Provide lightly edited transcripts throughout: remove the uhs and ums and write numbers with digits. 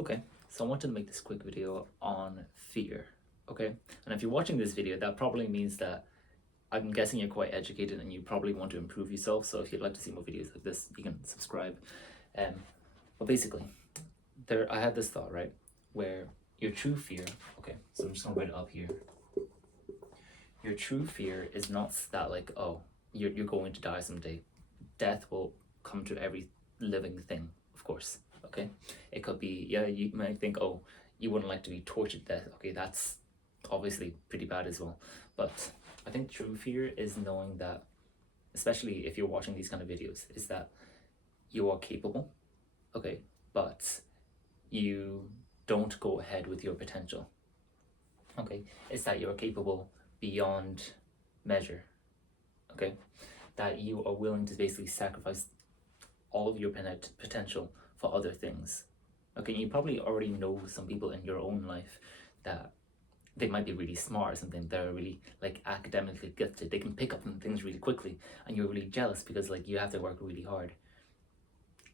Okay, so I wanted to make this quick video on fear, okay? And if you're watching this video, that probably means that I'm guessing you're quite educated and you probably want to improve yourself. So if you'd like to see more videos like this, you can subscribe. Um, but basically, I had this thought, right? Where your true fear, okay, so I'm just gonna write it up here. Your true fear is not that like, oh, you're going to die someday. Death will come to every living thing, of course. Okay, it could be, yeah, you might think, oh, you wouldn't like to be tortured to death. Okay, that's obviously pretty bad as well. But I think true fear is knowing that, especially if you're watching these kind of videos, is that you are capable, okay, but you don't go ahead with your potential. Okay, it's that you're capable beyond measure. Okay, that you are willing to basically sacrifice all of your potential for other things. Okay, you probably already know some people in your own life that they might be really smart or something, they're really like academically gifted, they can pick up on things really quickly, and you're really jealous because like you have to work really hard.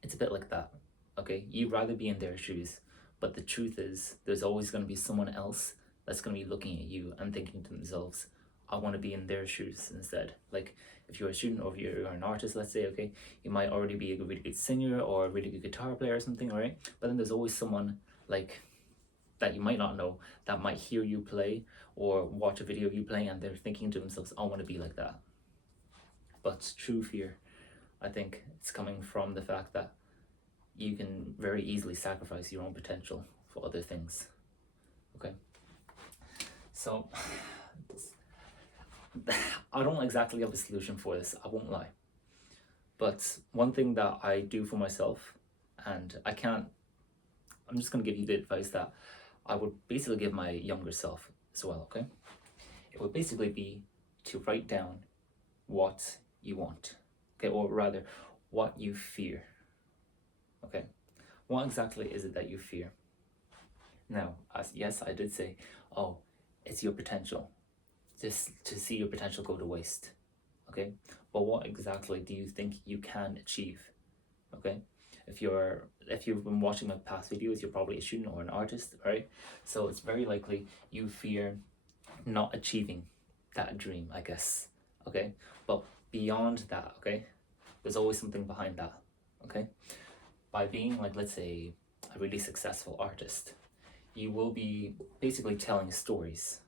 It's a bit like that. Okay, you'd rather be in their shoes, but the truth is there's always going to be someone else that's going to be looking at you and thinking to themselves, I want to be in their shoes instead. Like if you're a student or if you're an artist, let's say, okay, you might already be a really good singer or a really good guitar player or something, right? But then there's always someone like that you might not know that might hear you play or watch a video of you playing, and they're thinking to themselves, I want to be like that. But true fear, I think it's coming from the fact that you can very easily sacrifice your own potential for other things. Okay, so I don't exactly have a solution for this, I won't lie. But one thing that I do for myself, and I'm just going to give you the advice that I would basically give my younger self as well, okay? It would basically be to write down what you want, okay? Or rather, what you fear, okay? What exactly is it that you fear? Now, yes, I did say, oh, it's your potential. Just to see your potential go to waste, okay? But what exactly do you think you can achieve, okay? If you've been watching my past videos, you're probably a student or an artist, right? So it's very likely you fear not achieving that dream, I guess, okay? But beyond that, okay, there's always something behind that, okay? By being like, let's say, a really successful artist, you will be basically telling stories,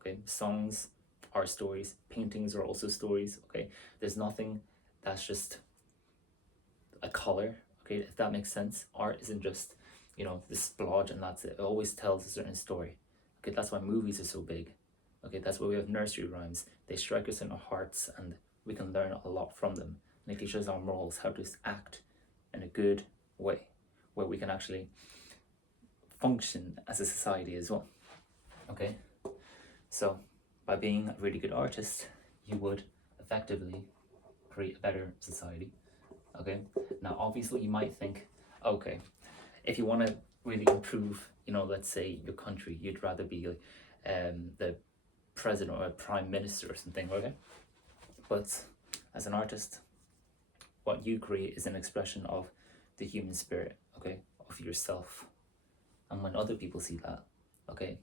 okay? Songs are stories, paintings are also stories, okay? There's nothing that's just a color, okay, if that makes sense. Art isn't just, this splodge and that's it. It always tells a certain story. Okay, that's why movies are so big. Okay, that's why we have nursery rhymes. They strike us in our hearts and we can learn a lot from them. And it teaches our morals, how to act in a good way, where we can actually function as a society as well. Okay, so by being a really good artist, you would effectively create a better society. Okay, now obviously you might think, okay, if you want to really improve, let's say your country, you'd rather be like the president or a prime minister or something, okay? But as an artist, what you create is an expression of the human spirit, okay, of yourself. And when other people see that, okay,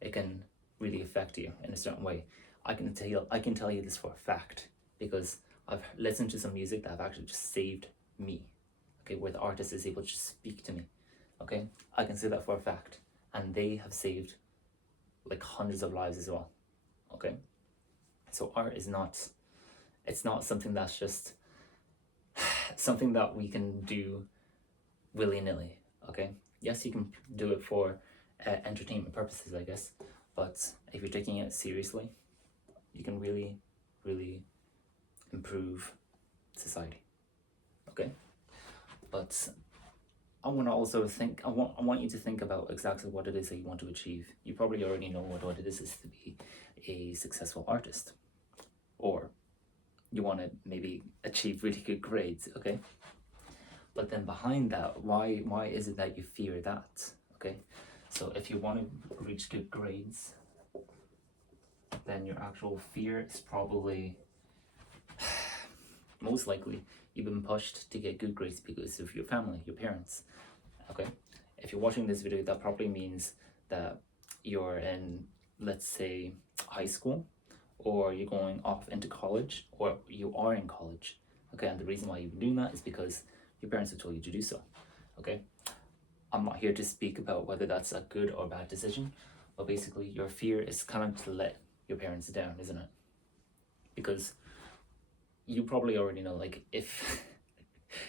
it can really affect you in a certain way. I can tell you this for a fact because I've listened to some music that have actually just saved me, okay, where the artist is able to just speak to me, okay? I can say that for a fact, and they have saved like hundreds of lives as well, okay? So art is it's not something that's just something that we can do willy-nilly, okay? Yes, you can do it for entertainment purposes, I guess, but if you're taking it seriously, you can really, really improve society, okay? But I want to also I want you to think about exactly what it is that you want to achieve. You probably already know what it is to be a successful artist, or you want to maybe achieve really good grades, okay? But then behind that, why is it that you fear that, okay? So if you want to reach good grades, then your actual fear is probably most likely you've been pushed to get good grades because of your family, your parents, okay? If if you're watching this video, that probably means that you're in, let's say, high school, or you're going off into college, or you are in college. Okay, and the reason why you've been doing that is because your parents have told you to do so. Okay, I'm not here to speak about whether that's a good or bad decision, but basically your fear is kind of to let your parents down, isn't it? Because you probably already know, like, if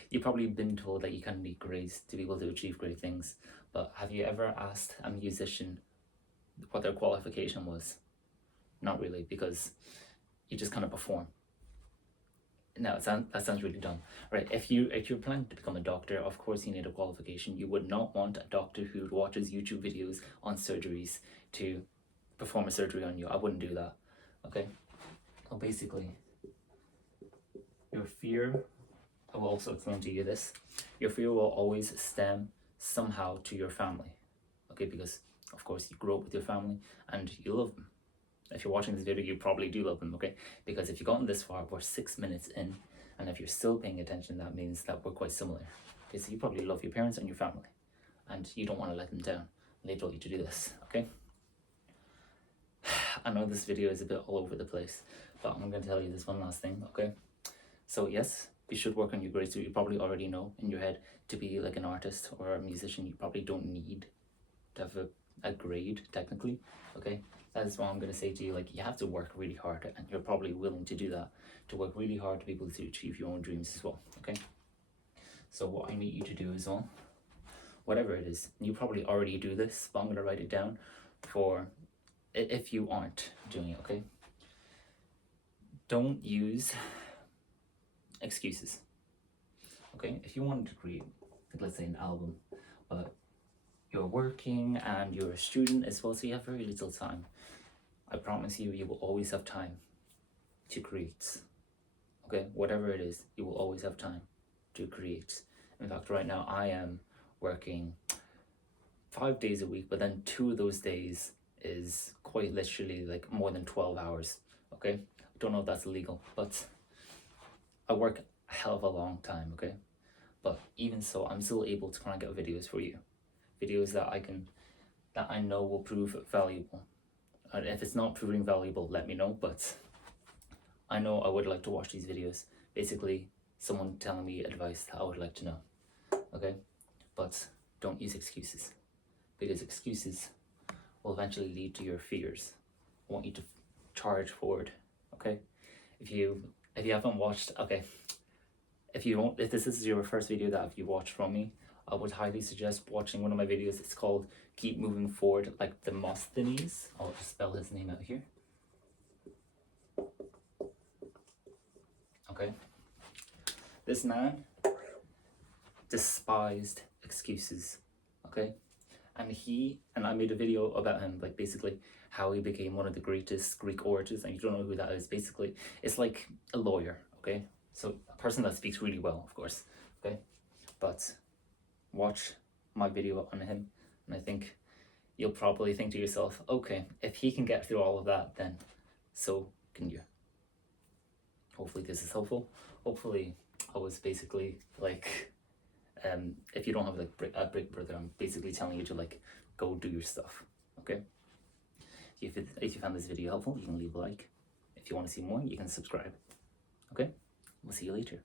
you've probably been told that you kind of need grades to be able to achieve great things, but have you ever asked a musician what their qualification was? Not really, because you just kind of perform. No, that sounds really dumb, right? If you're planning to become a doctor, of course you need a qualification. You would not want a doctor who watches YouTube videos on surgeries to perform a surgery on you. I wouldn't do that. Okay. Well, basically, your fear. I will also explain to you this. Your fear will always stem somehow to your family. Okay, because of course you grew up with your family and you love them. If you're watching this video, you probably do love them, okay? Because if you've gotten this far, we're 6 minutes in, and if you're still paying attention, that means that we're quite similar. Okay, so you probably love your parents and your family, and you don't want to let them down. And they told you to do this, okay? I know this video is a bit all over the place, but I'm going to tell you this one last thing, okay? So yes, you should work on your grades. So you probably already know in your head, to be like an artist or a musician, you probably don't need to have a grade, technically, okay? That is what I'm going to say to you. Like, you have to work really hard, and you're probably willing to do that, to work really hard to be able to achieve your own dreams as well, okay? So what I need you to do as well, whatever it is, you probably already do this, but I'm going to write it down for if you aren't doing it, okay? Don't use excuses, okay? If you wanted to create, let's say, an album, but you're working and you're a student as well, so you have very little time, I promise you, you will always have time to create. Okay, whatever it is, you will always have time to create. In fact, right now I am working 5 days a week, but then 2 of those days is quite literally like more than 12 hours. Okay, I don't know if that's illegal, but I work a hell of a long time. Okay, but even so, I'm still able to crank out videos for you, videos that I know will prove valuable. And if it's not proving valuable, let me know, but I know I would like to watch these videos. Basically, someone telling me advice that I would like to know, okay? But don't use excuses, because excuses will eventually lead to your fears. I want you to charge forward, okay? If you haven't watched, okay, if this is your first video that you watched from me, I would highly suggest watching one of my videos. It's called Keep Moving Forward Like Demosthenes. I'll just spell his name out here. Okay. This man despised excuses. Okay. And I made a video about him, like basically how he became one of the greatest Greek orators. And you don't know who that is. Basically, it's like a lawyer. Okay. So a person that speaks really well, of course. Okay. But watch my video on him, and I think you'll probably think to yourself, okay, if he can get through all of that, then so can you. Hopefully this is helpful. Hopefully I was basically like, if you don't have like a big brother, I'm basically telling you to like go do your stuff, okay? If you found this video helpful, you can leave a like. If you want to see more, you can subscribe, okay? We'll see you later.